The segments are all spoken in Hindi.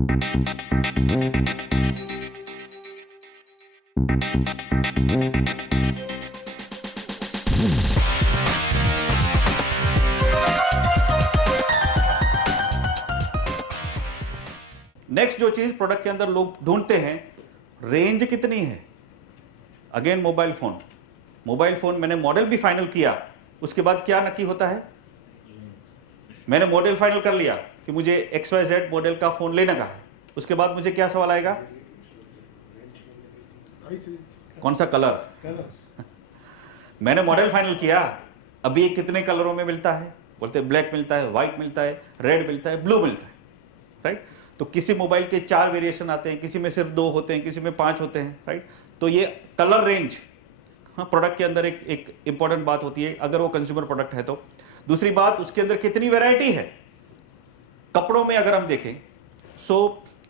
नेक्स्ट जो चीज प्रोडक्ट के अंदर लोग ढूंढते हैं, रेंज कितनी है। अगेन मोबाइल फोन मैंने मॉडल भी फाइनल किया, उसके बाद क्या नक्की होता है, मैंने मॉडल फाइनल कर लिया कि मुझे XYZ मॉडल का फोन लेने का है, उसके बाद मुझे क्या सवाल आएगा, कौन सा कलर। मैंने मॉडल फाइनल किया, अभी कितने कलरों में मिलता है, बोलते हैं ब्लैक मिलता है, व्हाइट मिलता है, रेड मिलता है, ब्लू मिलता है, राइट। तो किसी मोबाइल के 4 वेरिएशन आते हैं, किसी में सिर्फ 2 होते हैं, किसी में 5 होते हैं, राइट। तो ये कलर रेंज, हाँ, प्रोडक्ट के अंदर एक इंपॉर्टेंट बात होती है अगर वो कंज्यूमर प्रोडक्ट है तो। दूसरी बात, उसके अंदर कितनी वैरायटी है। कपड़ों में अगर हम देखें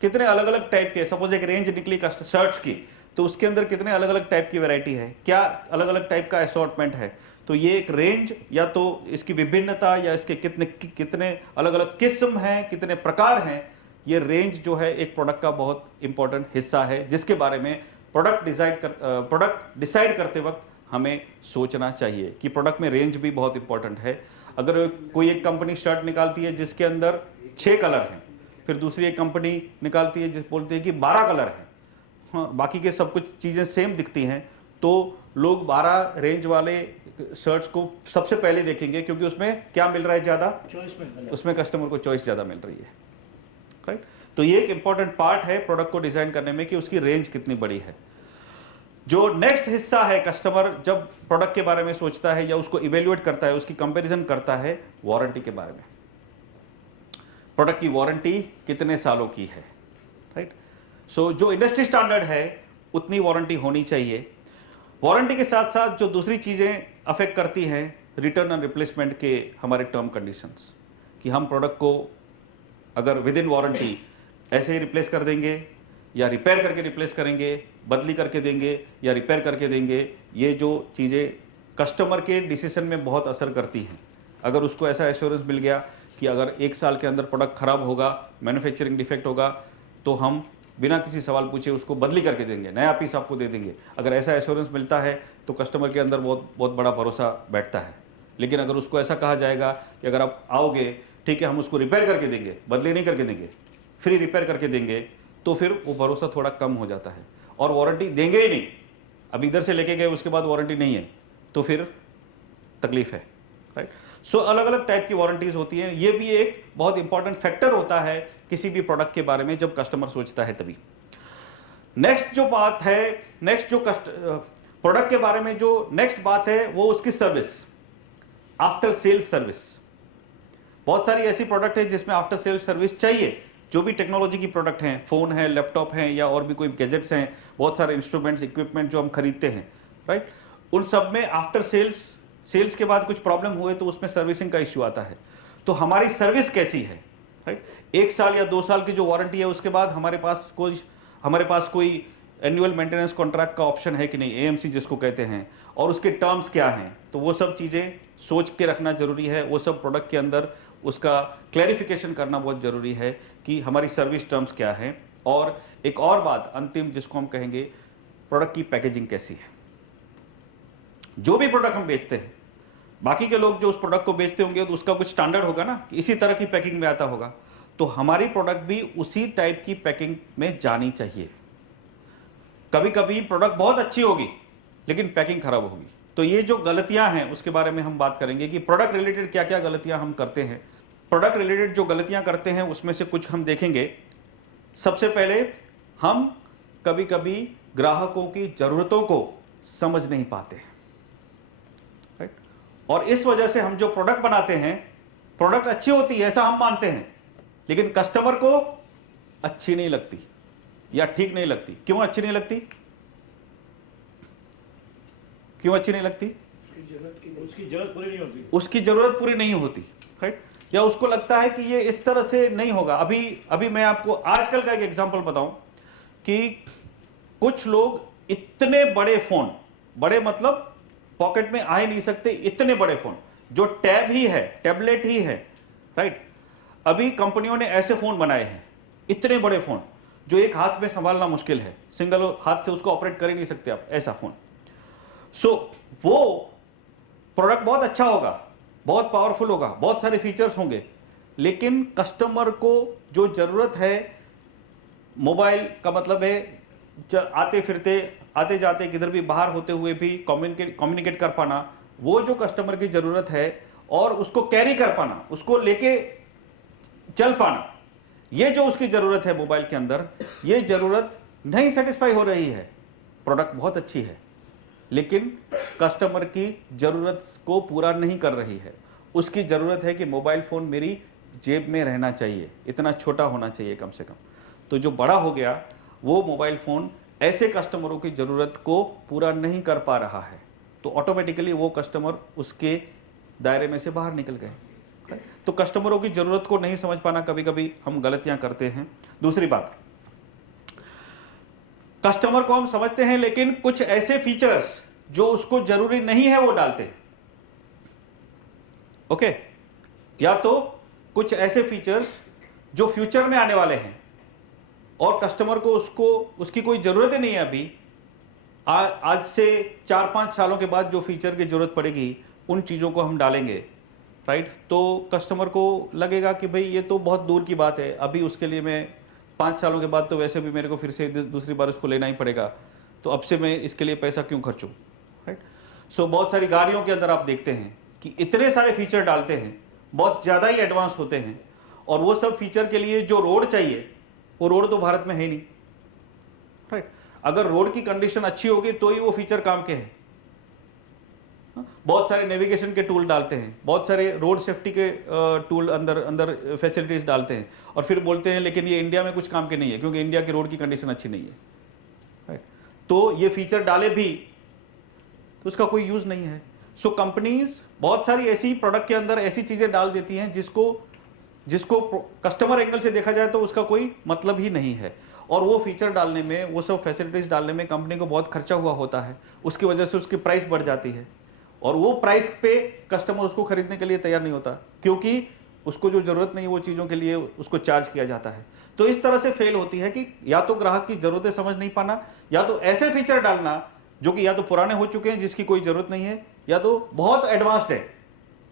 कितने अलग अलग टाइप के, सपोज एक रेंज निकली शर्ट्स की, तो उसके अंदर कितने अलग अलग टाइप की वैरायटी है, क्या अलग अलग टाइप का असॉर्टमेंट है। तो ये एक रेंज, या तो इसकी विभिन्नता, या इसके कितने अलग अलग किस्म हैं, कितने प्रकार हैं, ये रेंज जो है एक प्रोडक्ट का बहुत इंपॉर्टेंट हिस्सा है, जिसके बारे में प्रोडक्ट डिसाइड करते वक्त हमें सोचना चाहिए कि प्रोडक्ट में रेंज भी बहुत इंपॉर्टेंट है। अगर कोई एक कंपनी शर्ट निकालती है जिसके अंदर 6 कलर हैं, फिर दूसरी एक कंपनी निकालती है जिस बोलती है कि 12 कलर हैं, हाँ, बाकी के सब कुछ चीज़ें सेम दिखती हैं, तो लोग 12 रेंज वाले शर्ट्स को सबसे पहले देखेंगे, क्योंकि उसमें क्या मिल रहा है ज़्यादा, उसमें कस्टमर को चॉइस ज़्यादा मिल रही है, राइट। तो ये एक इंपॉर्टेंट पार्ट है प्रोडक्ट को डिजाइन करने में कि उसकी रेंज कितनी बड़ी है। जो नेक्स्ट हिस्सा है, कस्टमर जब प्रोडक्ट के बारे में सोचता है या उसको इवेल्युएट करता है, उसकी कंपैरिजन करता है, वारंटी के बारे में। प्रोडक्ट की वारंटी कितने सालों की है, राइट। सो जो इंडस्ट्री स्टैंडर्ड है उतनी वारंटी होनी चाहिए। वारंटी के साथ साथ जो दूसरी चीजें अफेक्ट करती हैं, रिटर्न एंड रिप्लेसमेंट के हमारे टर्म कंडीशंस, कि हम प्रोडक्ट को अगर विद इन वारंटी ऐसे ही रिप्लेस कर देंगे, या रिपेयर करके रिप्लेस करेंगे, बदली करके देंगे या रिपेयर करके देंगे, ये जो चीज़ें कस्टमर के डिसीजन में बहुत असर करती हैं। अगर उसको ऐसा एश्योरेंस मिल गया कि अगर 1 साल के अंदर प्रोडक्ट खराब होगा, मैन्युफैक्चरिंग डिफेक्ट होगा, तो हम बिना किसी सवाल पूछे उसको बदली करके देंगे, नया पीस आपको दे देंगे। अगर ऐसा एश्योरेंस मिलता है तो कस्टमर के अंदर बहुत बड़ा भरोसा बैठता है। लेकिन अगर उसको ऐसा कहा जाएगा कि अगर आप आओगे, ठीक है, हम उसको रिपेयर करके देंगे, बदली नहीं करके देंगे, फ्री रिपेयर करके देंगे, तो फिर वो भरोसा थोड़ा कम हो जाता है। और वारंटी देंगे ही नहीं, अब इधर से लेके गए उसके बाद वारंटी नहीं है, तो फिर तकलीफ है, राइट। सो अलग अलग टाइप की वारंटीज होती हैं। ये भी एक बहुत इंपॉर्टेंट फैक्टर होता है किसी भी प्रोडक्ट के बारे में जब कस्टमर सोचता है तभी। नेक्स्ट जो बात है, नेक्स्ट जो प्रोडक्ट के बारे में जो नेक्स्ट बात है, वो उसकी सर्विस, आफ्टर सेल्स सर्विस। बहुत सारी ऐसी प्रोडक्ट है जिसमें आफ्टर सेल्स सर्विस चाहिए। जो भी टेक्नोलॉजी की प्रोडक्ट हैं, फ़ोन है, लैपटॉप हैं, या और भी कोई गैजेट्स हैं, बहुत सारे इंस्ट्रूमेंट्स, इक्विपमेंट जो हम खरीदते हैं, राइट, उन सब में आफ्टर सेल्स के बाद कुछ प्रॉब्लम हुए तो उसमें सर्विसिंग का इश्यू आता है। तो हमारी सर्विस कैसी है, राइट। 1 साल या 2 साल की जो वारंटी है, उसके बाद हमारे पास कोई एनुअल मेंटेनेंस कॉन्ट्रैक्ट का ऑप्शन है कि नहीं, AMC जिसको कहते हैं, और उसके टर्म्स क्या हैं, तो वो सब चीज़ें सोच के रखना जरूरी है। वो सब प्रोडक्ट के अंदर उसका क्लैरिफिकेशन करना बहुत ज़रूरी है कि हमारी सर्विस टर्म्स क्या हैं। और एक और बात अंतिम जिसको हम कहेंगे, प्रोडक्ट की पैकेजिंग कैसी है। जो भी प्रोडक्ट हम बेचते हैं, बाकी के लोग जो उस प्रोडक्ट को बेचते होंगे तो उसका कुछ स्टैंडर्ड होगा ना, कि इसी तरह की पैकिंग में आता होगा, तो हमारी प्रोडक्ट भी उसी टाइप की पैकिंग में जानी चाहिए। कभी कभी प्रोडक्ट बहुत अच्छी होगी लेकिन पैकिंग खराब होगी, तो ये जो गलतियां हैं उसके बारे में हम बात करेंगे कि प्रोडक्ट रिलेटेड क्या क्या गलतियां हम करते हैं। प्रोडक्ट रिलेटेड जो गलतियां करते हैं उसमें से कुछ हम देखेंगे। सबसे पहले, हम कभी कभी ग्राहकों की जरूरतों को समझ नहीं पाते, राइट। और इस वजह से हम जो प्रोडक्ट बनाते हैं, प्रोडक्ट अच्छी होती है ऐसा हम मानते हैं, लेकिन कस्टमर को अच्छी नहीं लगती या ठीक नहीं लगती। क्यों अच्छी नहीं लगती? क्यों अच्छी नहीं लगती? उसकी जरूरत पूरी नहीं होती। उसकी जरूरत पूरी नहीं होती, राइट। या उसको लगता है कि ये इस तरह से नहीं होगा। अभी मैं आपको आजकल का एक एग्जांपल बताऊं कि कुछ लोग इतने बड़े फोन, बड़े मतलब पॉकेट में आ ही नहीं सकते, इतने बड़े फोन जो टैब ही है, टैबलेट ही है, राइट। अभी कंपनियों ने ऐसे फोन बनाए हैं, इतने बड़े फ़ोन जो एक हाथ में संभालना मुश्किल है, सिंगल हाथ से उसको ऑपरेट कर ही नहीं सकते आप, ऐसा फ़ोन। सो वो प्रोडक्ट बहुत अच्छा होगा, बहुत पावरफुल होगा, बहुत सारे फीचर्स होंगे, लेकिन कस्टमर को जो ज़रूरत है, मोबाइल का मतलब है आते फिरते, आते जाते, किधर भी बाहर होते हुए भी कम्युनिकेट कर पाना, वो जो कस्टमर की ज़रूरत है, और उसको कैरी कर पाना, उसको लेके चल पाना, ये जो उसकी ज़रूरत है मोबाइल के अंदर, ये ज़रूरत नहीं सेटिस्फाई हो रही है। प्रोडक्ट बहुत अच्छी है, लेकिन कस्टमर की ज़रूरत को पूरा नहीं कर रही है। उसकी ज़रूरत है कि मोबाइल फ़ोन मेरी जेब में रहना चाहिए, इतना छोटा होना चाहिए कम से कम। तो जो बड़ा हो गया, वो मोबाइल फ़ोन ऐसे कस्टमरों की ज़रूरत को पूरा नहीं कर पा रहा है, तो ऑटोमेटिकली वो कस्टमर उसके दायरे में से बाहर निकल गए। तो कस्टमरों की ज़रूरत को नहीं समझ पाना, कभी कभी हम गलतियां करते हैं। दूसरी बात, कस्टमर को हम समझते हैं, लेकिन कुछ ऐसे फीचर्स जो उसको जरूरी नहीं है वो डालते हैं। ओके, या तो कुछ ऐसे फीचर्स जो फ्यूचर में आने वाले हैं और कस्टमर को उसकी कोई ज़रूरत ही नहीं है अभी, आज से 4-5 सालों के बाद जो फीचर की ज़रूरत पड़ेगी, उन चीज़ों को हम डालेंगे, राइट। तो कस्टमर को लगेगा कि भाई ये तो बहुत दूर की बात है, अभी उसके लिए मैं 5 सालों के बाद तो वैसे भी मेरे को फिर से दूसरी बार उसको लेना ही पड़ेगा, तो अब से मैं इसके लिए पैसा क्यों खर्चूं, राइट। सो बहुत सारी गाड़ियों के अंदर आप देखते हैं कि इतने सारे फीचर डालते हैं, बहुत ज़्यादा ही एडवांस होते हैं, और वो सब फीचर के लिए जो रोड चाहिए, वो रोड तो भारत में है ही नहीं, राइट। अगर रोड की कंडीशन अच्छी होगी तो ही वो फीचर काम के हैं। बहुत सारे नेविगेशन के टूल डालते हैं, बहुत सारे रोड सेफ्टी के टूल अंदर फैसिलिटीज डालते हैं, और फिर बोलते हैं लेकिन ये इंडिया में कुछ काम के नहीं है क्योंकि इंडिया की रोड की कंडीशन अच्छी नहीं है, राइट। तो ये फीचर डाले भी तो उसका कोई यूज नहीं है। सो कंपनीज बहुत सारी ऐसी प्रोडक्ट के अंदर ऐसी चीजें डाल देती हैं जिसको कस्टमर एंगल से देखा जाए तो उसका कोई मतलब ही नहीं है, और वो फीचर डालने में, वो सब फैसिलिटीज डालने में कंपनी को बहुत खर्चा हुआ होता है, उसकी वजह से उसकी प्राइस बढ़ जाती है, और वो प्राइस पे कस्टमर उसको खरीदने के लिए तैयार नहीं होता, क्योंकि उसको जो जरूरत नहीं है वो चीज़ों के लिए उसको चार्ज किया जाता है। तो इस तरह से फेल होती है कि या तो ग्राहक की जरूरतें समझ नहीं पाना, या तो ऐसे फीचर डालना जो कि या तो पुराने हो चुके हैं जिसकी कोई जरूरत नहीं है, या तो बहुत एडवांस्ड है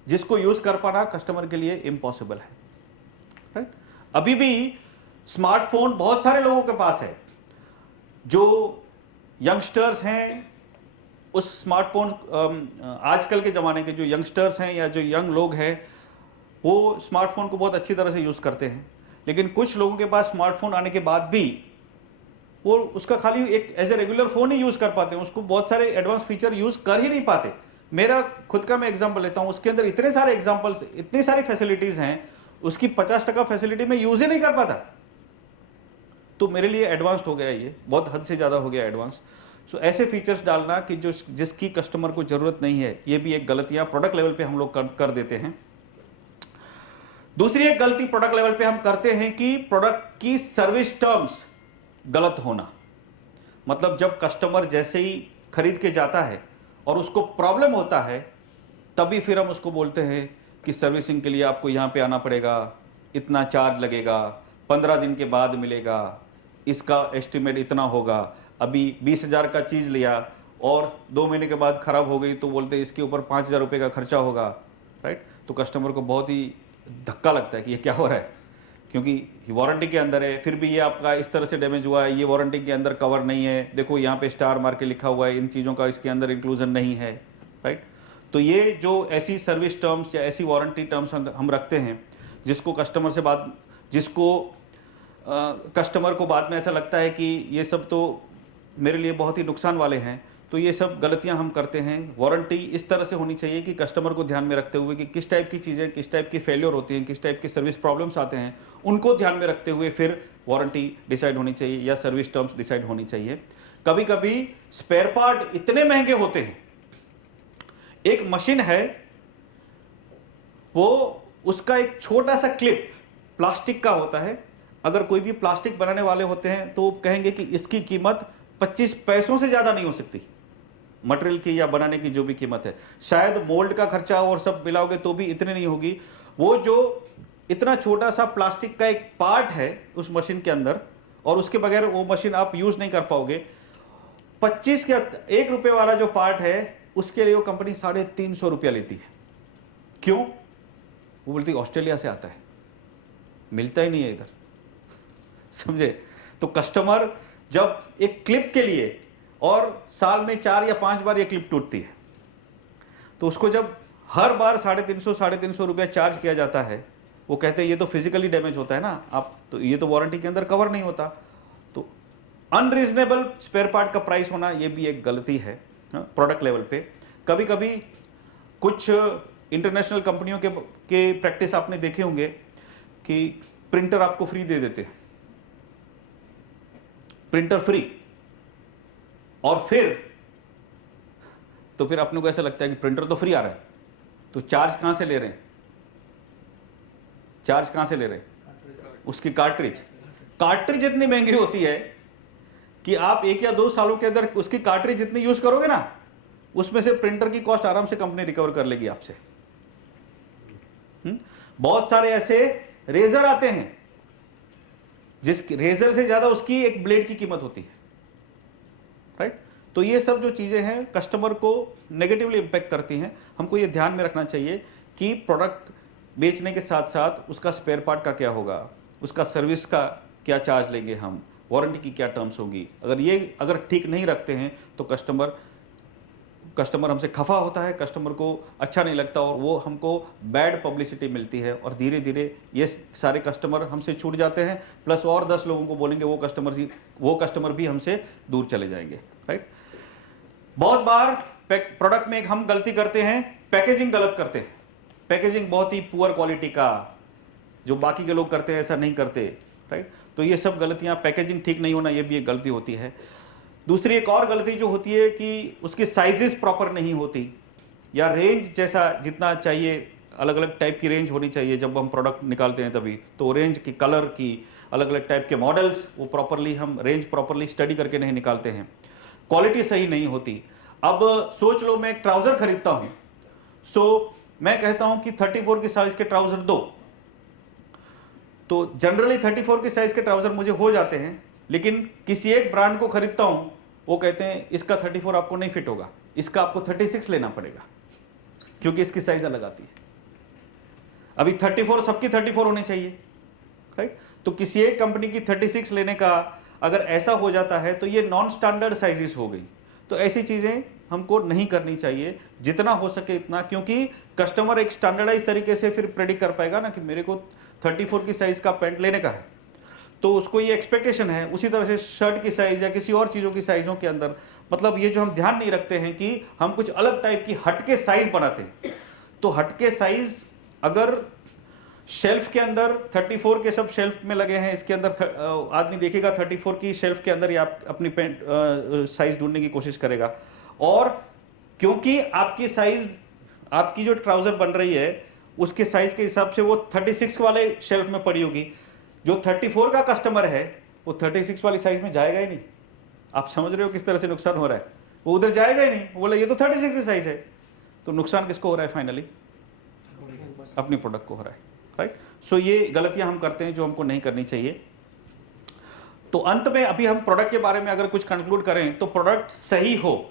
जिसको यूज कर पाना कस्टमर के लिए इम्पॉसिबल है, राइट। अभी भी स्मार्टफोन बहुत सारे लोगों के पास है, जो यंगस्टर्स हैं, उस स्मार्टफोन आजकल के ज़माने के जो यंगस्टर्स हैं या जो यंग लोग हैं, वो स्मार्टफोन को बहुत अच्छी तरह से यूज़ करते हैं, लेकिन कुछ लोगों के पास स्मार्टफोन आने के बाद भी वो उसका खाली एक एज ए रेगुलर फ़ोन ही यूज़ कर पाते हैं, उसको बहुत सारे एडवांस फीचर यूज़ कर ही नहीं पाते। मेरा खुद का मैं एग्जाम्पल लेता हूँ, उसके अंदर इतने सारे एग्जाम्पल्स, इतनी सारी फैसिलिटीज़ हैं, उसकी 50% फैसिलिटी में यूज़ ही नहीं कर पाता। तो मेरे लिए एडवांस्ड हो गया, ये बहुत हद से ज़्यादा हो गया एडवांस। सो ऐसे फीचर्स डालना कि जिसकी कस्टमर को ज़रूरत नहीं है, ये भी एक गलतियाँ प्रोडक्ट लेवल पे हम लोग कर देते हैं। दूसरी एक गलती प्रोडक्ट लेवल पे हम करते हैं कि प्रोडक्ट की सर्विस टर्म्स गलत होना। मतलब जब कस्टमर जैसे ही खरीद के जाता है और उसको प्रॉब्लम होता है, तभी फिर हम उसको बोलते हैं कि सर्विसिंग के लिए आपको यहाँ पे आना पड़ेगा, इतना चार्ज लगेगा, 15 दिन के बाद मिलेगा, इसका एस्टिमेट इतना होगा। अभी 20,000 का चीज़ लिया और 2 महीने के बाद ख़राब हो गई तो बोलते हैं इसके ऊपर 5,000 रुपये का खर्चा होगा, राइट। तो कस्टमर को बहुत ही धक्का लगता है कि ये क्या हो रहा है, क्योंकि वारंटी के अंदर है, फिर भी ये आपका इस तरह से डैमेज हुआ है, ये वारंटी के अंदर कवर नहीं है, देखो यहाँ पे स्टार मार के लिखा हुआ है, इन चीज़ों का इसके अंदर इंक्लूजन नहीं है, राइट। तो ये जो ऐसी सर्विस टर्म्स या ऐसी वारंटी टर्म्स हम रखते हैं जिसको कस्टमर को बाद में ऐसा लगता है कि ये सब तो मेरे लिए बहुत ही नुकसान वाले हैं, तो ये सब गलतियां हम करते हैं। वारंटी इस तरह से होनी चाहिए कि कस्टमर को ध्यान में रखते हुए कि किस टाइप की चीज़ें, किस टाइप की फेलियर होती हैं, किस टाइप की सर्विस प्रॉब्लम्स आते हैं, उनको ध्यान में रखते हुए फिर वारंटी डिसाइड होनी चाहिए या सर्विस टर्म्स डिसाइड होनी चाहिए। कभी कभी स्पेयर पार्ट इतने महंगे होते हैं, एक मशीन है, वो उसका एक छोटा सा क्लिप प्लास्टिक का होता है, अगर कोई भी प्लास्टिक बनाने वाले होते हैं तो कहेंगे कि इसकी कीमत 25 पैसों से ज़्यादा नहीं हो सकती, मटेरियल की या बनाने की जो भी कीमत है। शायद मोल्ड का खर्चा और सब मिलाओगे तो भी इतने नहीं होगी। वो जो इतना छोटा सा प्लास्टिक का एक पार्ट है उस मशीन के अंदर, और उसके बगैर वो मशीन आप यूज नहीं कर पाओगे। 25 के 1 रुपए वाला जो पार्ट है उसके लिए वो कंपनी 350 रुपया लेती है। क्यों? वो बोलती है ऑस्ट्रेलिया से आता है, मिलता ही नहीं है इधर। समझे? तो कस्टमर जब एक क्लिप के लिए, और साल में 4 या 5 बार ये क्लिप टूटती है, तो उसको जब हर बार 350 रुपया चार्ज किया जाता है, वो कहते हैं ये तो फिजिकली डैमेज होता है ना, आप तो ये तो वारंटी के अंदर कवर नहीं होता। तो अनरीजनेबल स्पेयर पार्ट का प्राइस होना ये भी एक गलती है प्रोडक्ट लेवल पे। कभी कभी कुछ इंटरनेशनल कंपनियों के प्रैक्टिस आपने देखे होंगे कि प्रिंटर आपको फ्री दे देते हैं, प्रिंटर फ्री, और फिर अपने को ऐसा लगता है कि प्रिंटर तो फ्री आ रहा है, तो चार्ज कहां से ले रहे हैं? चार्ज कहां से ले रहे हैं? उसकी कार्ट्रिज इतनी महंगी होती है कि आप 1 या 2 सालों के अंदर उसकी कार्ट्रिज जितनी यूज करोगे ना, उसमें से प्रिंटर की कॉस्ट आराम से कंपनी रिकवर कर लेगी आपसे। बहुत सारे ऐसे रेजर आते हैं जिस रेजर से ज्यादा उसकी एक ब्लेड की कीमत होती है, राइट? तो ये सब जो चीजें हैं कस्टमर को नेगेटिवली इंपैक्ट करती हैं। हमको ये ध्यान में रखना चाहिए कि प्रोडक्ट बेचने के साथ साथ उसका स्पेयर पार्ट का क्या होगा, उसका सर्विस का क्या चार्ज लेंगे हम, वारंटी की क्या टर्म्स होगी। अगर ठीक नहीं रखते हैं तो कस्टमर हमसे खफा होता है, कस्टमर को अच्छा नहीं लगता, और वो हमको बैड पब्लिसिटी मिलती है, और धीरे धीरे ये सारे कस्टमर हमसे छूट जाते हैं, प्लस और 10 लोगों को बोलेंगे वो कस्टमर भी हमसे दूर चले जाएंगे, राइट? बहुत बार प्रोडक्ट में हम गलती करते हैं, पैकेजिंग गलत करते हैं। पैकेजिंग बहुत ही पुअर क्वालिटी का, जो बाकी के लोग करते हैं ऐसा नहीं करते, राइट? तो ये सब गलतियां, पैकेजिंग ठीक नहीं होना, ये भी एक गलती होती है। दूसरी एक और गलती जो होती है कि उसकी साइजेस प्रॉपर नहीं होती, या रेंज जैसा जितना चाहिए, अलग अलग टाइप की रेंज होनी चाहिए जब हम प्रोडक्ट निकालते हैं तभी, तो रेंज की, कलर की, अलग अलग टाइप के मॉडल्स, वो प्रॉपरली हम रेंज प्रॉपरली स्टडी करके नहीं निकालते हैं। क्वालिटी सही नहीं होती। अब सोच लो मैं एक ट्राउजर खरीदता हूं, सो मैं कहता हूं कि 34 की साइज के ट्राउजर दो, तो जनरली 34 की साइज के ट्राउजर मुझे हो जाते हैं, लेकिन किसी एक ब्रांड को खरीदता हूं, वो कहते हैं इसका 34 आपको नहीं फिट होगा, इसका आपको 36 लेना पड़ेगा, क्योंकि इसकी साइज अलग आती है। अभी 34 सबकी 34 होनी चाहिए, राइट? तो किसी एक कंपनी की 36 लेने का अगर ऐसा हो जाता है तो ये नॉन स्टैंडर्ड साइजेस हो गई। तो ऐसी चीजें हमको नहीं करनी चाहिए, जितना हो सके इतना, क्योंकि कस्टमर एक स्टैंडर्डाइज तरीके से फिर प्रेडिक्ट कर पाएगा ना कि मेरे को 34 की साइज का पैंट लेने का है, तो उसको ये एक्सपेक्टेशन है। उसी तरह से शर्ट की साइज या किसी और चीजों की साइजों के अंदर, मतलब ये जो हम ध्यान नहीं रखते हैं कि हम कुछ अलग टाइप की हटके साइज बनाते हैं, तो हटके साइज अगर शेल्फ के अंदर 34 के सब शेल्फ में लगे हैं, इसके अंदर आदमी देखेगा 34 की शेल्फ के अंदर ही आप अपनी पैंट साइज ढूंढने की कोशिश करेगा, और क्योंकि आपकी साइज, आपकी जो ट्राउजर बन रही है उसके साइज के हिसाब से वो 36 वाले शेल्फ में पड़ी होगी। जो 34 का कस्टमर है वो 36 वाली साइज में जाएगा ही नहीं। आप समझ रहे हो किस तरह से नुकसान हो रहा है? वो उधर जाएगा ही नहीं, वो बोला ये तो 36 की साइज है। तो नुकसान किसको हो रहा है? फाइनली अपनी प्रोडक्ट को हो रहा है, राइट? सो ये गलतियां हम करते हैं जो हमको नहीं करनी चाहिए। तो अंत में अभी हम प्रोडक्ट के बारे में अगर कुछ कंक्लूड करें तो प्रोडक्ट सही हो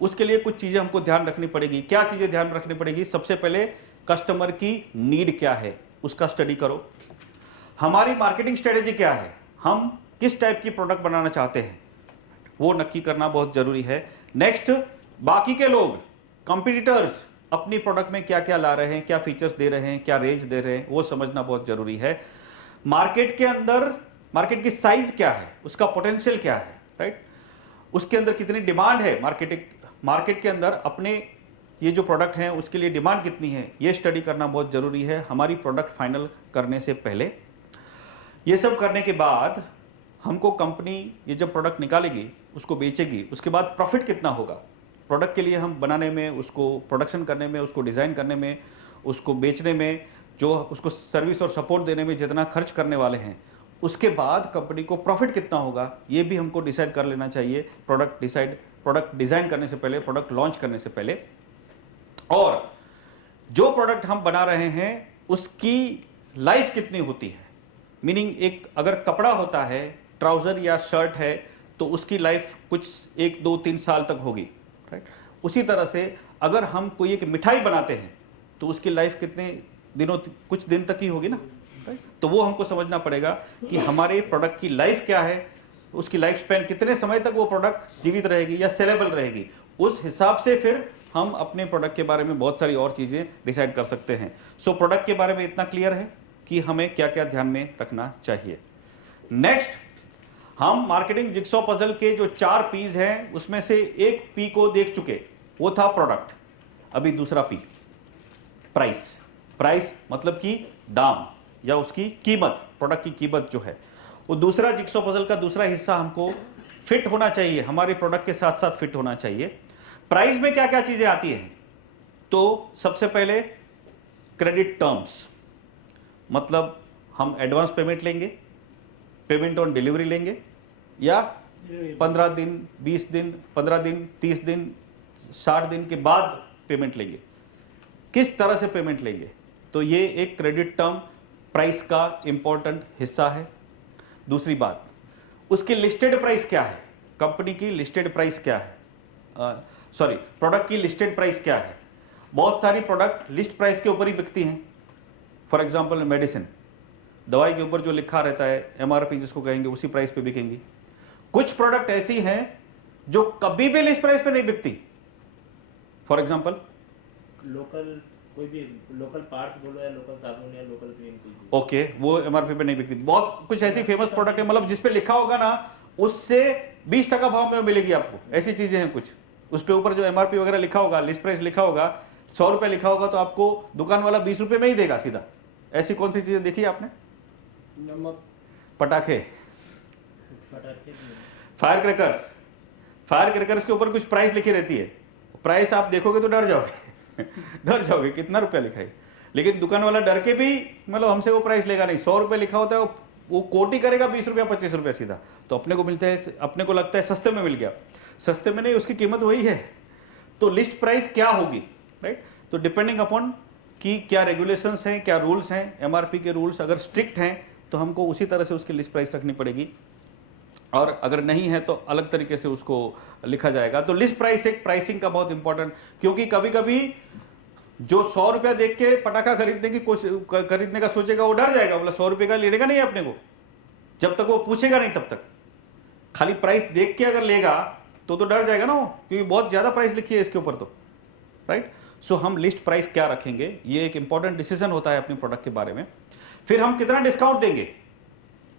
उसके लिए कुछ चीजें हमको ध्यान रखनी पड़ेगी। क्या चीजें ध्यान रखनी पड़ेगी? सबसे पहले कस्टमर की नीड क्या है उसका स्टडी करो। हमारी मार्केटिंग स्ट्रेटेजी क्या है, हम किस टाइप की प्रोडक्ट बनाना चाहते हैं, वो नक्की करना बहुत जरूरी है। नेक्स्ट, बाकी के लोग, कंपटीटर्स अपनी प्रोडक्ट में क्या क्या ला रहे हैं, क्या फीचर्स दे रहे हैं, क्या रेंज दे रहे हैं, वो समझना बहुत जरूरी है। मार्केट के अंदर मार्केट की साइज क्या है, उसका पोटेंशियल क्या है, राइट? उसके अंदर कितनी डिमांड है, मार्केट के अंदर अपने ये जो प्रोडक्ट हैं उसके लिए डिमांड कितनी है, ये स्टडी करना बहुत जरूरी है हमारी प्रोडक्ट फाइनल करने से पहले। ये सब करने के बाद हमको कंपनी ये जब प्रोडक्ट निकालेगी, उसको बेचेगी, उसके बाद प्रॉफिट कितना होगा प्रोडक्ट के लिए, हम बनाने में, उसको प्रोडक्शन करने में, उसको डिज़ाइन करने में, उसको बेचने में, जो उसको सर्विस और सपोर्ट देने में जितना खर्च करने वाले हैं, उसके बाद कंपनी को प्रॉफिट कितना होगा ये भी हमको डिसाइड कर लेना चाहिए प्रोडक्ट डिज़ाइन करने से पहले, प्रोडक्ट लॉन्च करने से पहले। और जो प्रोडक्ट हम बना रहे हैं उसकी लाइफ कितनी होती है, मीनिंग एक अगर कपड़ा होता है, ट्राउजर या शर्ट है, तो उसकी लाइफ कुछ 1 2 3 साल तक होगी, राइट। उसी तरह से अगर हम कोई एक मिठाई बनाते हैं तो उसकी लाइफ कितने दिनों, कुछ दिन तक ही होगी ना, राइट। तो वो हमको समझना पड़ेगा कि हमारे प्रोडक्ट की लाइफ क्या है, उसकी लाइफ स्पैन कितने समय तक वो प्रोडक्ट जीवित रहेगी या सेलेबल रहेगी। उस हिसाब से फिर हम अपने प्रोडक्ट के बारे में बहुत सारी और चीज़ें डिसाइड कर सकते हैं। सो प्रोडक्ट के बारे में इतना क्लियर है कि हमें क्या क्या ध्यान में रखना चाहिए। नेक्स्ट, हम मार्केटिंग जिक्सॉ पजल के जो 4 पीस हैं उसमें से एक पी को देख चुके, वो था प्रोडक्ट। अभी दूसरा पी, प्राइस। प्राइस मतलब कि दाम या उसकी कीमत, प्रोडक्ट की कीमत जो है वो दूसरा जिक्सॉ पजल का दूसरा हिस्सा हमको फिट होना चाहिए, हमारे प्रोडक्ट के साथ साथ फिट होना चाहिए। प्राइस में क्या क्या चीजें आती हैं, तो सबसे पहले क्रेडिट टर्म्स, मतलब हम एडवांस पेमेंट लेंगे, पेमेंट ऑन डिलीवरी लेंगे, या 15 दिन, 20 दिन, 15 दिन, 30 दिन, 60 दिन के बाद पेमेंट लेंगे, किस तरह से पेमेंट लेंगे। तो ये एक क्रेडिट टर्म प्राइस का इंपॉर्टेंट हिस्सा है। दूसरी बात, उसकी लिस्टेड प्राइस क्या है, कंपनी की लिस्टेड प्राइस क्या है, प्रोडक्ट की लिस्टेड प्राइस क्या है। बहुत सारी प्रोडक्ट लिस्ट प्राइस के ऊपर ही बिकती हैं। फॉर एग्जांपल मेडिसिन, दवाई के ऊपर जो लिखा रहता है एमआरपी जिसको कहेंगे, उसी प्राइस पे बिकेंगी। कुछ प्रोडक्ट ऐसी हैं जो कभी भी लिस्ट प्राइस पे नहीं बिकती। फॉर एग्जांपल लोकल, कोई भी लोकल पार्ट्स बोलो या लोकल साबुन या लोकल क्रीम, ओके, वो एमआरपी पे नहीं बिकती। बहुत कुछ ऐसी फेमस प्रोडक्ट है, मतलब जिसपे लिखा होगा ना उससे 20% भाव में मिलेगी आपको, ऐसी चीजें हैं कुछ। उस पे ऊपर जो एमआरपी वगैरह लिखा होगा, लिस्ट प्राइस लिखा होगा, 100 रुपए लिखा होगा, तो आपको दुकान वाला 20 रुपए में ही देगा सीधा। ऐसी कौन सी चीजें देखी आपने? नमक, पटाखे, पटाखे, फायर क्रैकर्स। फायर क्रैकर्स के ऊपर कुछ प्राइस लिखी रहती है, प्राइस आप देखोगे तो डर जाओगे डर जाओगे कितना रुपया लिखा है। लेकिन दुकान वाला डर के भी मतलब हमसे वो प्राइस लेगा नहीं, 100 रुपये लिखा होता है, वो कोटी करेगा 20 रुपया 25 रुपया सीधा। तो अपने को मिलता है, अपने को लगता है सस्ते में मिल गया, सस्ते में नहीं, उसकी कीमत वही है। तो लिस्ट प्राइस क्या होगी, राइट। तो डिपेंडिंग अपॉन कि क्या रेगुलेशंस हैं, क्या रूल्स हैं, एमआरपी के रूल्स अगर स्ट्रिक्ट हैं तो हमको उसी तरह से उसकी लिस्ट प्राइस रखनी पड़ेगी, और अगर नहीं है तो अलग तरीके से उसको लिखा जाएगा। तो लिस्ट प्राइस एक प्राइसिंग का बहुत इंपॉर्टेंट, क्योंकि कभी कभी जो 100 रुपया देख के पटाखा खरीदने का सोचेगा वो डर जाएगा, बोला 100 रुपये का लेने का नहीं अपने को, जब तक वो पूछेगा नहीं तब तक। खाली प्राइस देख के अगर लेगा तो डर जाएगा ना वो, क्योंकि बहुत ज्यादा प्राइस लिखी है इसके ऊपर तो, राइट। सो हम लिस्ट प्राइस क्या रखेंगे, ये एक इंपॉर्टेंट डिसीजन होता है अपने प्रोडक्ट के बारे में। फिर हम कितना डिस्काउंट देंगे,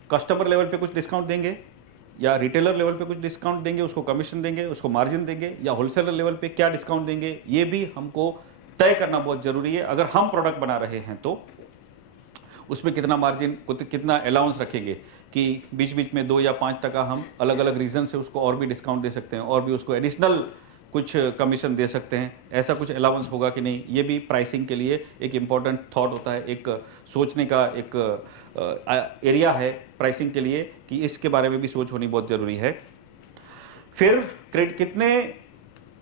कस्टमर लेवल पे कुछ डिस्काउंट देंगे या रिटेलर लेवल पे कुछ डिस्काउंट देंगे, उसको कमीशन देंगे, उसको मार्जिन देंगे, या होलसेलर लेवल पे क्या डिस्काउंट देंगे, ये भी हमको तय करना बहुत जरूरी है। अगर हम प्रोडक्ट बना रहे हैं तो उसमें कितना मार्जिन, कितना अलाउंस रखेंगे कि बीच बीच में 2 या 5% हम अलग अलग रीजन से उसको और भी डिस्काउंट दे सकते हैं, और भी उसको एडिशनल कुछ कमीशन दे सकते हैं, ऐसा कुछ अलाउंस होगा कि नहीं। ये भी प्राइसिंग के लिए एक इम्पॉर्टेंट थॉट होता है, एक सोचने का एक एरिया है प्राइसिंग के लिए, कि इसके बारे में भी सोच होनी बहुत ज़रूरी है। फिर कितने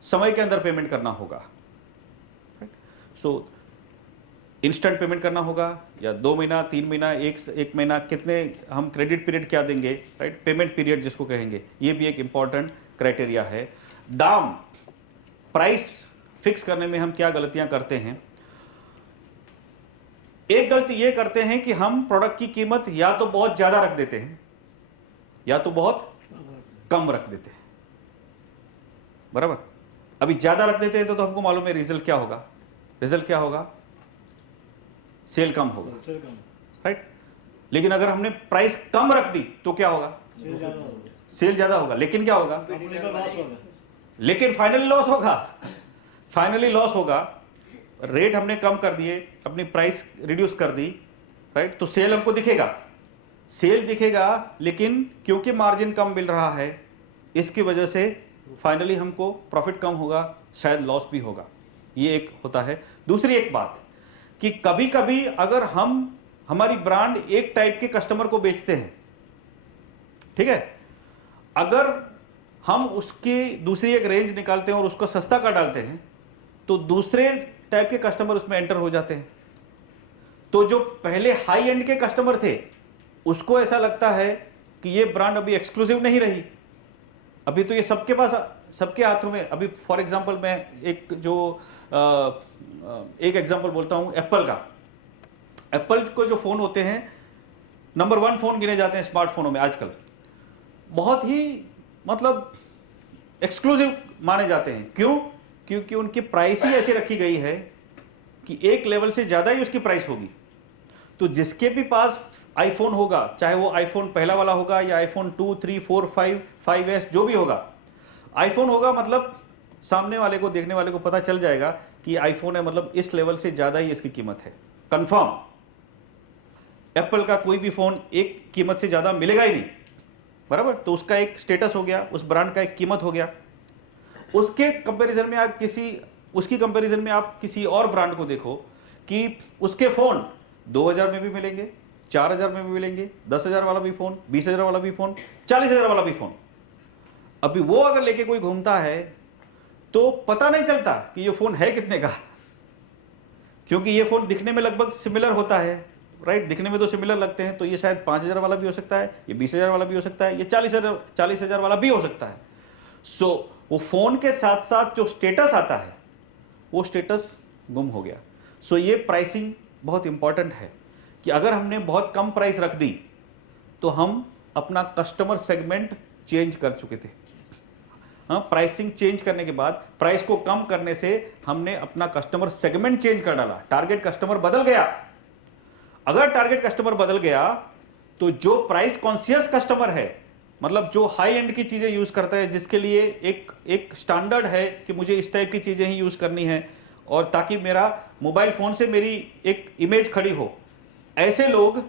समय के अंदर पेमेंट करना होगा, सो इंस्टेंट पेमेंट करना होगा या 2 महीना, 3 महीना, एक महीना, कितने हम क्रेडिट पीरियड क्या देंगे, राइट, पेमेंट पीरियड जिसको कहेंगे, ये भी एक इंपॉर्टेंट क्राइटेरिया है। दाम, प्राइस फिक्स करने में हम क्या गलतियां करते हैं। एक गलती ये करते हैं कि हम प्रोडक्ट की कीमत या तो बहुत ज्यादा रख देते हैं या तो बहुत कम रख देते हैं, बराबर। अभी ज्यादा रख देते हैं तो हमको मालूम है रिजल्ट क्या होगा, रिजल्ट क्या होगा, सेल कम होगा, राइट। लेकिन अगर हमने प्राइस कम रख दी तो क्या होगा, सेल ज्यादा होगा, लेकिन क्या होगा, लेकिन फाइनली लॉस होगा, फाइनली लॉस होगा। रेट हमने कम कर दिए, अपनी प्राइस रिड्यूस कर दी, राइट, तो सेल हमको दिखेगा, सेल दिखेगा, लेकिन क्योंकि मार्जिन कम मिल रहा है इसकी वजह से फाइनली हमको प्रॉफिट कम होगा, शायद लॉस भी होगा। ये एक होता है। दूसरी एक बात कि कभी कभी अगर हमारी ब्रांड एक टाइप के कस्टमर को बेचते हैं, ठीक है, अगर हम उसकी दूसरी एक रेंज निकालते हैं और उसको सस्ता कर डालते हैं तो दूसरे टाइप के कस्टमर उसमें एंटर हो जाते हैं। तो जो पहले हाई एंड के कस्टमर थे उसको ऐसा लगता है कि ये ब्रांड अभी एक्सक्लूसिव नहीं रही, अभी तो ये सबके पास, सबके हाथों में। अभी फॉर एग्जांपल मैं एक एग्जांपल बोलता हूं एप्पल का। एप्पल को जो फोन होते हैं नंबर 1 फोन गिने जाते हैं स्मार्टफोनों में आजकल, बहुत ही मतलब एक्सक्लूसिव माने जाते हैं। क्यों? क्योंकि उनकी प्राइस ही ऐसी रखी गई है कि एक लेवल से ज्यादा ही उसकी प्राइस होगी। तो जिसके भी पास आईफोन होगा, चाहे वो आईफोन पहला वाला होगा या आईफोन 2, 3, 4, 5, 5S जो भी होगा, आईफोन होगा मतलब सामने वाले को, देखने वाले को पता चल जाएगा कि आईफोन है, मतलब इस लेवल से ज्यादा ही इसकी कीमत है। कंफर्म एप्पल का कोई भी फोन एक कीमत से ज्यादा मिलेगा ही नहीं, बराबर। तो उसका एक स्टेटस हो गया, उस ब्रांड का एक कीमत हो गया। उसके कंपैरिजन में आप उसकी कंपैरिजन में आप किसी और ब्रांड को देखो कि उसके फोन 2000 में भी मिलेंगे, 4000 में भी मिलेंगे, 10,000 वाला भी फोन, 20,000 वाला भी फोन, 40,000 वाला भी फोन। अभी वो अगर लेके कोई घूमता है तो पता नहीं चलता कि ये फोन है कितने का, क्योंकि ये फोन दिखने में लगभग सिमिलर होता है, राइट। दिखने में तो सिमिलर लगते हैं, तो ये शायद 5,000 वाला भी हो सकता है, ये 20,000 वाला भी हो सकता है, ये 40,000 वाला भी हो सकता है। सो वो फोन के साथ साथ जो स्टेटस आता है वो स्टेटस गुम हो गया। सो ये प्राइसिंग बहुत इंपॉर्टेंट है कि अगर हमने बहुत कम प्राइस रख दी तो हम अपना कस्टमर सेगमेंट चेंज कर चुके थे। हाँ, प्राइसिंग चेंज करने के बाद, प्राइस को कम करने से हमने अपना कस्टमर सेगमेंट चेंज कर डाला, टारगेट कस्टमर बदल गया। अगर टारगेट कस्टमर बदल गया तो जो प्राइस कॉन्शियस कस्टमर है, मतलब जो हाई एंड की चीजें यूज करता है, जिसके लिए एक स्टैंडर्ड है कि मुझे इस टाइप की चीजें ही यूज करनी है और ताकि मेरा मोबाइल फोन से मेरी एक इमेज खड़ी हो, ऐसे लोग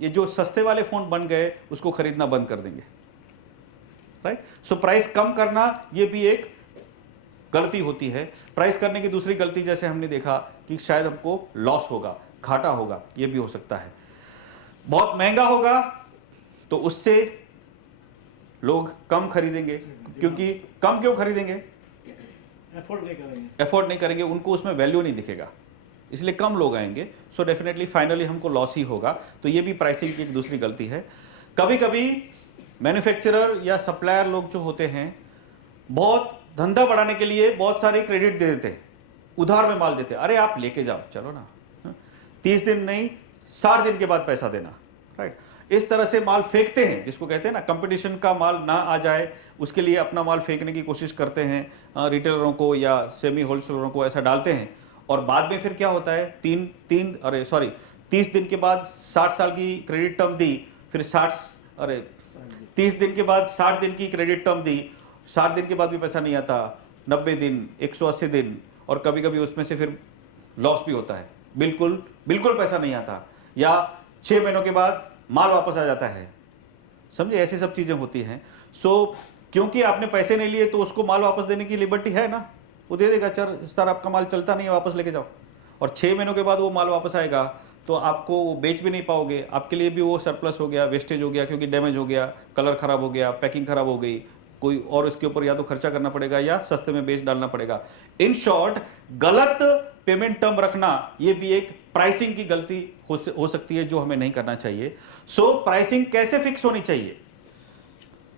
ये जो सस्ते वाले फोन बन गए उसको खरीदना बंद कर देंगे, राइट। सो प्राइस कम करना ये भी एक गलती होती है। प्राइस करने की दूसरी गलती, जैसे हमने देखा कि शायद हमको लॉस होगा, घाटा होगा, ये भी हो सकता है। बहुत महंगा होगा तो उससे लोग कम खरीदेंगे, क्योंकि कम क्यों खरीदेंगे? एफोर्ड नहीं करेंगे, एफोर्ड नहीं करेंगे, उनको उसमें वैल्यू नहीं दिखेगा, इसलिए कम लोग आएंगे। सो डेफिनेटली फाइनली हमको लॉस ही होगा। तो ये भी प्राइसिंग की एक दूसरी गलती है। कभी कभी मैन्युफैक्चरर या सप्लायर लोग जो होते हैं, बहुत धंधा बढ़ाने के लिए बहुत सारे क्रेडिट दे देते हैं, उधार में माल देते हैं। अरे आप लेके जाओ, चलो ना, 30 दिन नहीं 60 दिन के बाद पैसा देना, राइट। इस तरह से माल फेंकते हैं, जिसको कहते हैं ना, कंपटीशन का माल ना आ जाए उसके लिए अपना माल फेंकने की कोशिश करते हैं। रिटेलरों को या सेमी होलसेलरों को ऐसा डालते हैं और बाद में फिर क्या होता है, 30 दिन के बाद 60 साल की क्रेडिट टर्म दी, फिर 30 दिन के बाद 60 दिन की क्रेडिट टर्म दी, 60 दिन के बाद भी पैसा नहीं आता, 90 दिन, 180 दिन, और कभी कभी उसमें से फिर लॉस भी होता है, बिल्कुल पैसा नहीं आता, या 6 महीनों के बाद माल वापस आ जाता है। समझे, ऐसी सब चीजें होती हैं। सो क्योंकि आपने पैसे नहीं लिए तो उसको माल वापस देने की लिबर्टी है ना, वो दे देगा, सर आपका माल चलता नहीं है, वापस लेके जाओ। और 6 महीनों के बाद वो माल वापस आएगा तो आपको वो बेच भी नहीं पाओगे, आपके लिए भी वो सरप्लस हो गया, वेस्टेज हो गया, क्योंकि डैमेज हो गया, कलर खराब हो गया, पैकिंग खराब हो गई, कोई और इसके ऊपर या तो खर्चा करना पड़ेगा या सस्ते में बेच डालना पड़ेगा। इन शॉर्ट, गलत पेमेंट टर्म रखना ये भी एक प्राइसिंग की गलती हो सकती है, जो हमें नहीं करना चाहिए। सो प्राइसिंग कैसे फिक्स होनी चाहिए?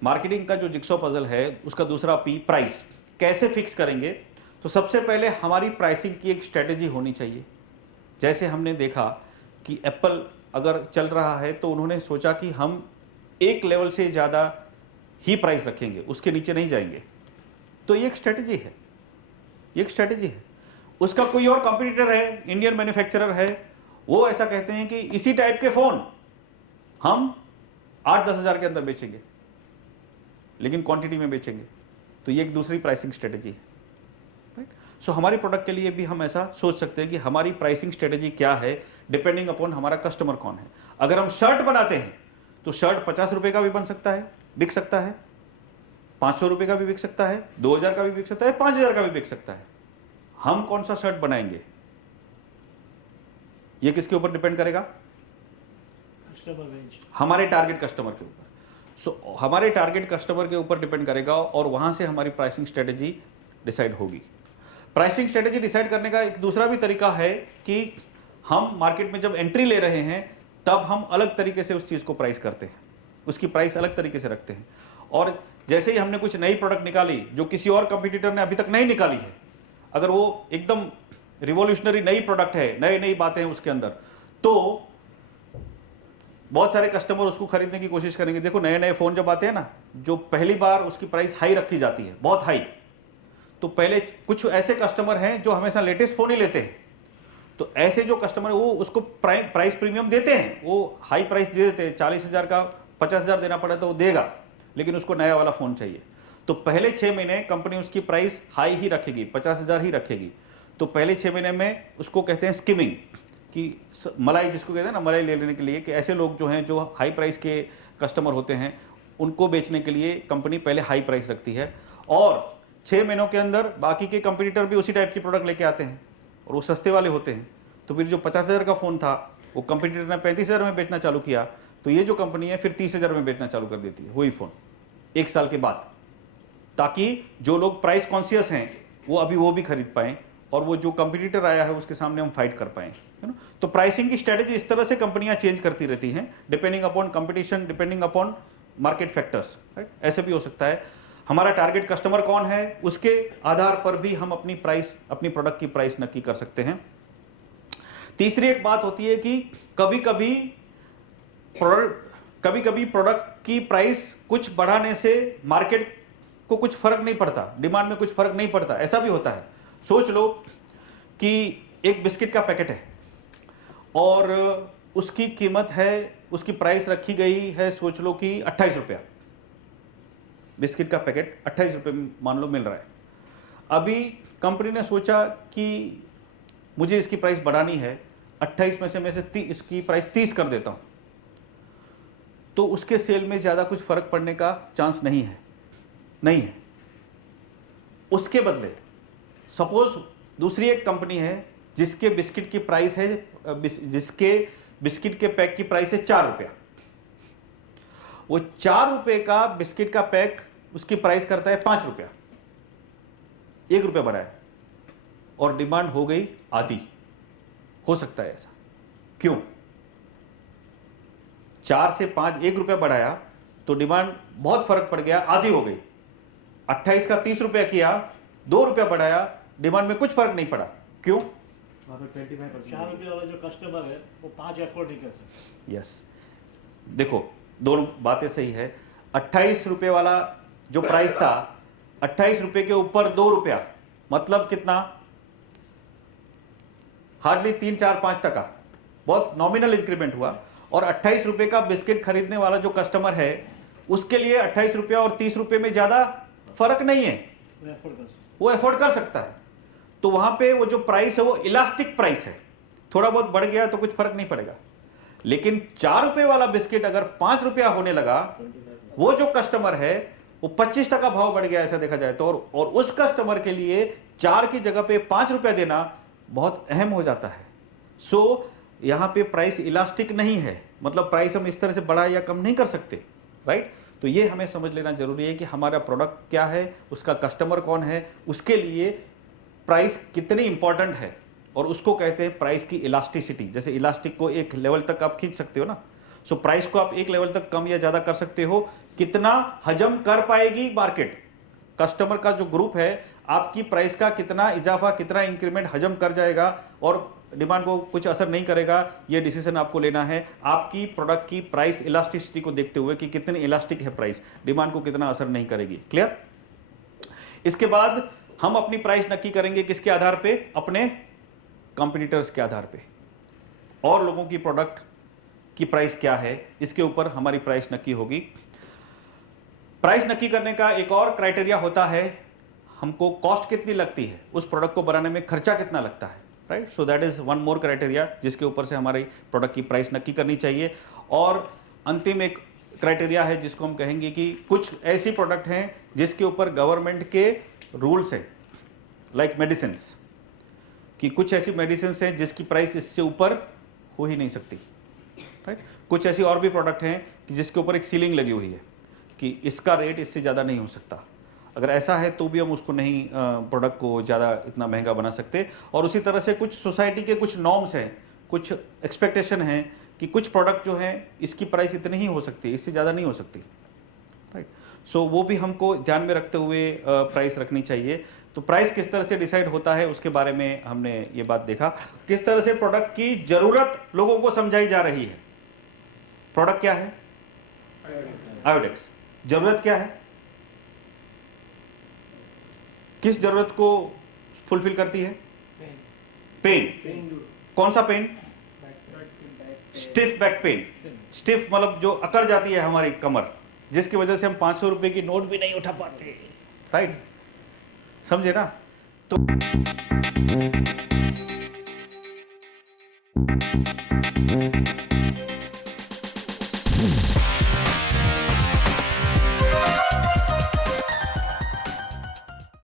मार्केटिंग का जो जिक्सॉ पजल है उसका दूसरा पी, प्राइस कैसे फिक्स करेंगे? तो सबसे पहले हमारी प्राइसिंग की एक स्ट्रेटेजी होनी चाहिए। जैसे हमने देखा कि एप्पल अगर चल रहा है तो उन्होंने सोचा कि हम एक लेवल से ज़्यादा ही प्राइस रखेंगे, उसके नीचे नहीं जाएंगे। तो ये एक स्ट्रेटेजी है, ये एक स्ट्रेटेजी है। उसका कोई और कॉम्पिटिटर है, इंडियन मैन्युफैक्चरर है, वो ऐसा कहते हैं कि इसी टाइप के फोन हम 8-10 हज़ार के अंदर बेचेंगे, लेकिन क्वांटिटी में बेचेंगे। तो ये एक दूसरी प्राइसिंग स्ट्रेटेजी है, राइट। सो हमारी प्रोडक्ट के लिए भी हम ऐसा सोच सकते हैं कि हमारी प्राइसिंग स्ट्रेटेजी क्या है, डिपेंडिंग अपॉन हमारा कस्टमर कौन है। अगर हम शर्ट बनाते हैं तो शर्ट 50 रुपए का भी बन सकता है, बिक सकता है, 500 रुपए का भी बिक सकता है, 2000 का भी बिक सकता है, 5000 का भी बिक सकता है। हम कौन सा शर्ट बनाएंगे ये किसके ऊपर डिपेंड करेगा? कस्टमर रेंज, हमारे टारगेट कस्टमर के ऊपर। सो हमारे टारगेट कस्टमर के ऊपर डिपेंड करेगा और वहां से हमारी प्राइसिंग स्ट्रेटेजी डिसाइड होगी। प्राइसिंग स्ट्रेटेजी डिसाइड करने का एक दूसरा भी तरीका है कि हम मार्केट में जब एंट्री ले रहे हैं तब हम अलग तरीके से उस चीज़ को प्राइस करते हैं, उसकी प्राइस अलग तरीके से रखते हैं। और जैसे ही हमने कुछ नई प्रोडक्ट निकाली जो किसी और कंपटीटर ने अभी तक नहीं निकाली है, अगर वो एकदम रिवॉल्यूशनरी नई प्रोडक्ट है, नई नई बातें हैं उसके अंदर, तो बहुत सारे कस्टमर उसको खरीदने की कोशिश करेंगे। देखो नए नए फ़ोन जब आते हैं ना, जो पहली बार उसकी प्राइस हाई रखी जाती है, बहुत हाई, तो पहले कुछ ऐसे कस्टमर हैं जो हमेशा लेटेस्ट फ़ोन ही लेते हैं। तो ऐसे जो कस्टमर वो उसको प्राइस प्रीमियम देते हैं, वो हाई प्राइस दे देते हैं, 40,000 का 50,000 देना पड़े तो वो देगा, लेकिन उसको नया वाला फ़ोन चाहिए। तो पहले 6 महीने कंपनी उसकी प्राइस हाई ही रखेगी, 50,000 ही रखेगी। तो पहले 6 महीने में उसको कहते हैं स्किमिंग, कि मलाई जिसको कहते हैं ना, मलाई ले लेने के लिए, कि ऐसे लोग जो हैं जो हाई प्राइस के कस्टमर होते हैं उनको बेचने के लिए कंपनी पहले हाई प्राइस रखती है। और 6 महीनों के अंदर बाकी के कंपटीटर भी उसी टाइप की प्रोडक्ट लेके आते हैं और वो सस्ते वाले होते हैं। तो फिर जो 50,000 का फ़ोन था वो कंपटीटर ने 35,000 में बेचना चालू किया, तो ये जो कंपनी है फिर 30,000 में बेचना चालू कर देती है वही फ़ोन 1 साल के बाद, ताकि जो लोग प्राइस कॉन्शियस हैं वो अभी वो भी खरीद पाएँ और वो जो कंपटीटर आया है उसके सामने हम फाइट कर पाएँ, है ना। तो प्राइसिंग की स्ट्रेटेजी इस तरह से कंपनियां चेंज करती रहती हैं, depending upon competition, depending upon market factors, right. ऐसे भी हो सकता है। हमारा टारगेट कस्टमर कौन है उसके आधार पर भी हम अपनी प्राइस, अपनी प्रोडक्ट की प्राइस नक्की कर सकते हैं। तीसरी एक बात होती है कि कभी कभी प्रोडक्ट की प्राइस कुछ बढ़ाने से मार्केट को कुछ फर्क नहीं पड़ता, डिमांड में कुछ फर्क नहीं पड़ता, ऐसा भी होता है। सोच लो कि एक बिस्किट का पैकेट है और उसकी कीमत है, उसकी प्राइस रखी गई है, सोच लो कि 28 रुपया। बिस्किट का पैकेट 28 रुपये में मान लो मिल रहा है। अभी कंपनी ने सोचा कि मुझे इसकी प्राइस बढ़ानी है, 28 में से इसकी प्राइस 30 कर देता हूं, तो उसके सेल में ज़्यादा कुछ फर्क पड़ने का चांस नहीं है। उसके बदले सपोज दूसरी एक कंपनी है जिसके बिस्किट की प्राइस है, जिसके बिस्किट के पैक की प्राइस है 4 रुपया। वो 4 रुपये का बिस्किट का पैक उसकी प्राइस करता है 5 रुपया, 1 रुपया बढ़ाया और डिमांड हो गई आधी। हो सकता है ऐसा, क्यों? 4 से 5 1 रुपया बढ़ाया तो डिमांड बहुत फर्क पड़ गया, आधी हो गई। 28 का 30 रुपया किया, 2 रुपया बढ़ाया, डिमांड में कुछ फर्क नहीं पड़ा, क्यों? 4 रुपये वाला जो कस्टमर है वो 5 अफोर्ड नहीं कर सकता। यस, देखो दोनों बातें सही है। 28 रुपये वाला जो प्राइस था, 28 रुपये के ऊपर 2 रुपया, मतलब कितना? हार्डली 3, 4, 5 टका, बहुत नॉमिनल इंक्रीमेंट हुआ। और 28 रुपये का बिस्किट खरीदने वाला जो कस्टमर है उसके लिए 28 रुपया और 30 रुपये में ज़्यादा फर्क नहीं है, वो एफोर्ड कर सकता है। तो वहां पे वो जो प्राइस है वो इलास्टिक प्राइस है, थोड़ा बहुत बढ़ गया तो कुछ फर्क नहीं पड़ेगा। लेकिन 4 रुपये वाला बिस्किट अगर 5 रुपया होने लगा, वो जो कस्टमर है वो 25 टका भाव बढ़ गया, ऐसा देखा जाए तो। और उस कस्टमर के लिए 4 की जगह पे 5 रुपया देना बहुत अहम हो जाता है। सो यहां पे प्राइस इलास्टिक नहीं है, मतलब प्राइस हम इस तरह से बढ़ा या कम नहीं कर सकते, राइट। तो ये हमें समझ लेना जरूरी है कि हमारा प्रोडक्ट क्या है, उसका कस्टमर कौन है, उसके लिए प्राइस कितनी इंपॉर्टेंट है, और उसको कहते हैं प्राइस की इलास्टिसिटी। जैसे इलास्टिक को एक लेवल तक आप खींच सकते हो ना, सो प्राइस को आप एक लेवल तक कम या ज़्यादा कर सकते हो। कितना हजम कर पाएगी मार्केट, कस्टमर का जो ग्रुप है आपकी प्राइस का कितना इजाफा, कितना इंक्रीमेंट हजम कर जाएगा और डिमांड को कुछ असर नहीं करेगा, ये डिसीजन आपको लेना है आपकी प्रोडक्ट की प्राइस इलास्टिसिटी को देखते हुए कि कितनी इलास्टिक है प्राइस, डिमांड को कितना असर नहीं करेगी। क्लियर? इसके बाद हम अपनी प्राइस नक्की करेंगे किसके आधार पे? अपने कंपटीटर्स के आधार पे, और लोगों की प्रोडक्ट की प्राइस क्या है इसके ऊपर हमारी प्राइस नक्की होगी। प्राइस नक्की करने का एक और क्राइटेरिया होता है, हमको कॉस्ट कितनी लगती है, उस प्रोडक्ट को बनाने में खर्चा कितना लगता है, right. So that is one more criteria जिसके ऊपर से हमारी प्रोडक्ट की प्राइस नक्की करनी चाहिए। और अंतिम एक क्राइटेरिया है जिसको हम कहेंगे कि कुछ ऐसी प्रोडक्ट हैं जिसके ऊपर गवर्नमेंट के रूल्स हैं, लाइक मेडिसिन्स, कि कुछ ऐसी मेडिसिन्स हैं जिसकी प्राइस इससे ऊपर हो ही नहीं सकती, राइट। कुछ ऐसी और भी प्रोडक्ट हैं कि जिसके ऊपर एक सीलिंग लगी हुई है कि इसका रेट इससे ज़्यादा नहीं हो सकता। अगर ऐसा है तो भी हम उसको नहीं, प्रोडक्ट को ज़्यादा इतना महंगा बना सकते। और उसी तरह से कुछ सोसाइटी के कुछ नॉर्म्स हैं, कुछ एक्सपेक्टेशन है कि कुछ प्रोडक्ट जो है इसकी प्राइस इतनी ही हो सकती है, इससे ज़्यादा नहीं हो सकती, राइट। सो वो भी हमको ध्यान में रखते हुए प्राइस रखनी चाहिए। तो प्राइस किस तरह से डिसाइड होता है उसके बारे में हमने ये बात देखा। किस तरह से प्रोडक्ट की ज़रूरत लोगों को समझाई जा रही है। प्रोडक्ट क्या है? आयोडेक्स। ज़रूरत क्या है? किस ज़रूरत को फुलफिल करती है? पेन। कौन सा pain? Stiff back pain. Stiff मतलब जो अकड़ जाती है हमारी कमर, जिसकी वजह से हम 500 रुपए की नोट भी नहीं उठा पाते, राइट? समझे ना? तो